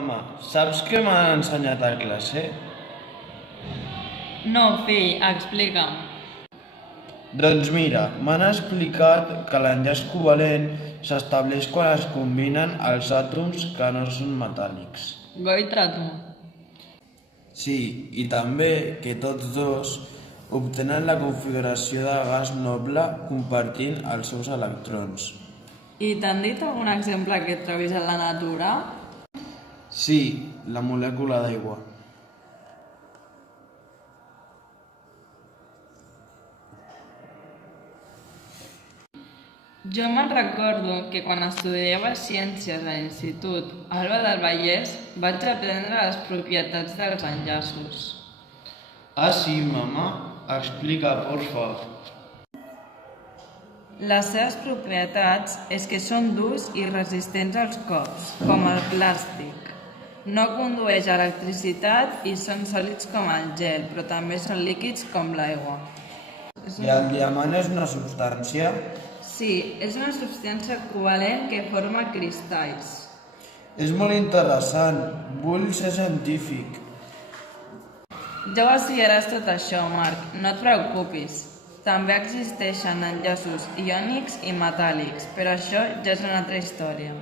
Mama, saps què m'han ensenyat a classe? No, fill, explica'm. Doncs mira, m'han explicat que l'enllaç covalent s'estableix quan es combinen els àtoms que no són metàl·lics. Goitre tu. Sí, i també que tots dos obtenen la configuració de gas noble compartint els seus electrons. I t'han dit algun exemple que et trobis en la natura? Sí, la molècula d'aigua. Jo me'n recordo que quan estudiava ciències a l'institut Alba del Vallès vaig aprendre les propietats dels enllaços. Ah, sí, mama? Explica, porfa. Les seves propietats és que són durs i resistents als cops, com el plàstic. No condueix electricitat i són sòlids com el gel, però també són líquids com l'aigua. I el diamant és una substància? Sí, és una substància covalent que forma cristalls. És molt interessant. Vull ser científic. Ja ho estudiaràs tot això, Marc, no et preocupis. També existeixen enllaços iònics i metàl·lics, però això ja és una altra història.